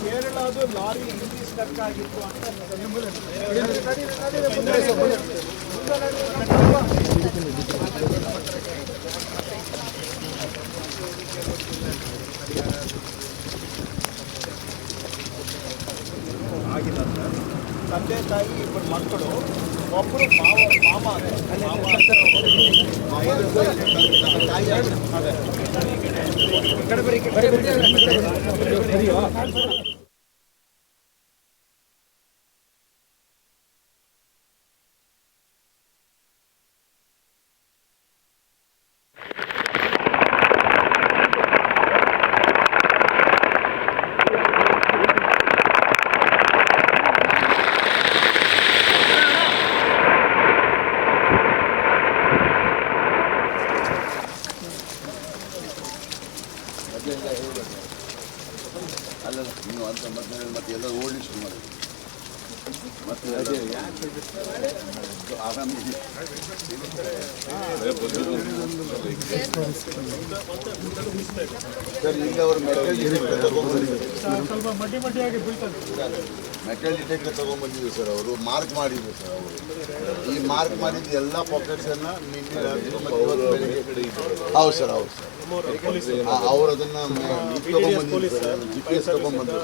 ಕೇರಳದು lorry ಇಲ್ಲಿ stuck ಆಗಿತ್ತು ಅಂತ ಆಗಿಲ್ಲ ತಂದೆ ತಾಯಿ ಇಬ್ಬರು ಮಕ್ಕಳು ಒಬ್ಬರು ಮಾವ ಮಾಮ ಮಾಮ ಅದೇ ಮತ್ತೆ ಮತ್ತೆ ಎಲ್ಲ ಓಡ್ಲಿಕ್ಕೆ ಶುರು ಮಾಡಿ ಮೆಟಲ್ ಡಿಟೆಕ್ಟರ್ ತಗೊಂಡ್ಬಂದಿದ್ರು ಸರ್. ಅವರು ಮಾರ್ಕ್ ಮಾಡಿದ್ರು ಸರ್ ಅವರು ಈ ಮಾರ್ಕ್ ಮಾಡಿದ ಎಲ್ಲ ಪಾಕೆಟ್ಸ್ ಬೆಳಿಗ್ಗೆ ಹೌದು ಸರ್ ಹೌದು ಸರ್ ಅವ್ರು ಅದನ್ನ ತಗೊಂಡ್ಬಂದಿದ್ರು ಜಿ ಪಿ ಎಸ್ ತಗೊಂಡ್ಬಂದ್ರು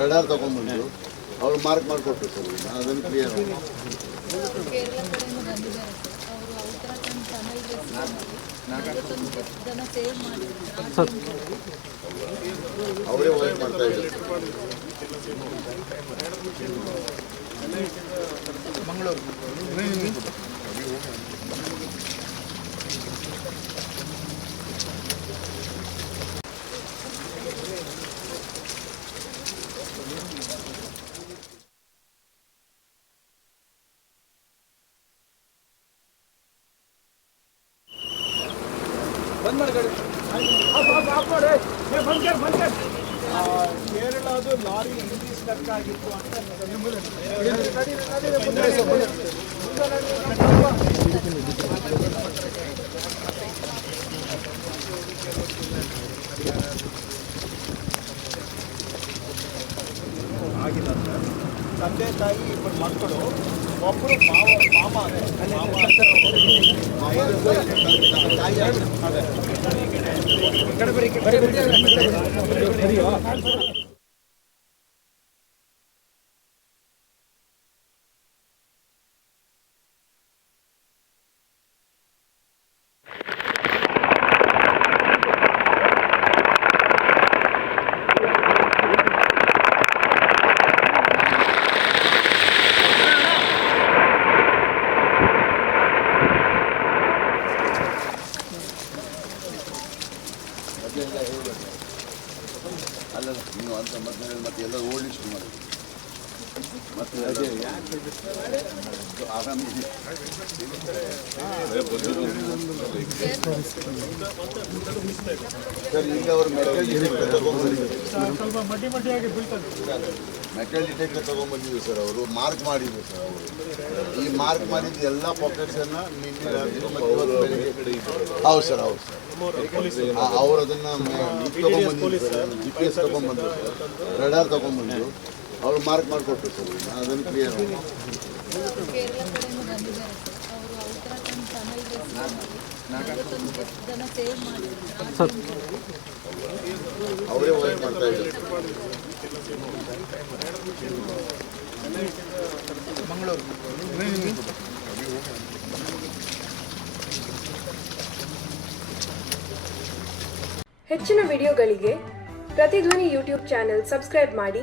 ರೆಡಾರ್ ತಗೊಂಡ್ಬಂದ್ರು ಅವ್ರು ಮಾರ್ಕ್ ಮಾಡಿಕೊಟ್ರು ಸರ್ ನಾನು ಅದನ್ನು ಕ್ಲಿಯರ್ ಅವರು ವರ್ಕ್ ಮಾಡ್ತಾ ಇದ್ದಾರೆ. ಕೇರಳದು ಲಾರಿ ಅಂತ. ಆಗಿಲ್ಲ ತಂದೆ ತಾಯಿ ಇಬ್ಬರು ಮಕ್ಕಳು ಒಬ್ಬರು ಮಾವ ಮಾಮ ಮಾಮ தெரியும் ಅಲ್ಲ ನೀವು ಅಂತ ಮತ್ತೆ ಮತ್ತೆ ಎಲ್ಲ ಓಡ್ಲಿಕ್ಕೆ ಶುರು ಮಾಡಿ ಮತ್ತೆ ಅದೇ ಮೆಟಲ್ ಡಿಟೆಕ್ಟರ್ ತಗೊಂಡ್ಬಂದಿದ್ವಿ ಸರ್. ಅವರು ಮಾರ್ಕ್ ಮಾಡಿದ್ವಿ ಸರ್ ಅವರು ಈ ಮಾರ್ಕ್ ಮಾಡಿದ ಎಲ್ಲ ಪಾಕೆಟ್ಸ್ ಅನ್ನ ನಿನ್ನೆ ರಾತ್ರಿ ಮತ್ತೆ ಇವತ್ತು ಬೆಳಿಗ್ಗೆ ಹೌದು ಸರ್. ಹೌದು ಸರ್ ಅವ್ರು ಅದನ್ನ ಜಿ ಪಿ ಎಸ್ ತಗೊಂಡ್ಬಂದ್ರು ರೆಡಾರ್ ತಗೊಂಡ್ಬಂದ್ರು ಅವ್ರು ಮಾರ್ಕ್ ಮಾಡಿಕೊಟ್ರು ಸರ್ ಅದನ್ನು ಕ್ಲಿಯರ್ ಅವರೇ ವರ್ಕ್ ಮಾಡ್ತಾ ಇದ್ದಾರೆ ಹೆಚ್ಚಿನ ವಿಡಿಯೋಗಳಿಗೆ ಪ್ರತಿಧ್ವನಿ ಯೂಟ್ಯೂಬ್ ಚಾನೆಲ್ ಸಬ್ಸ್ಕ್ರೈಬ್ ಮಾಡಿ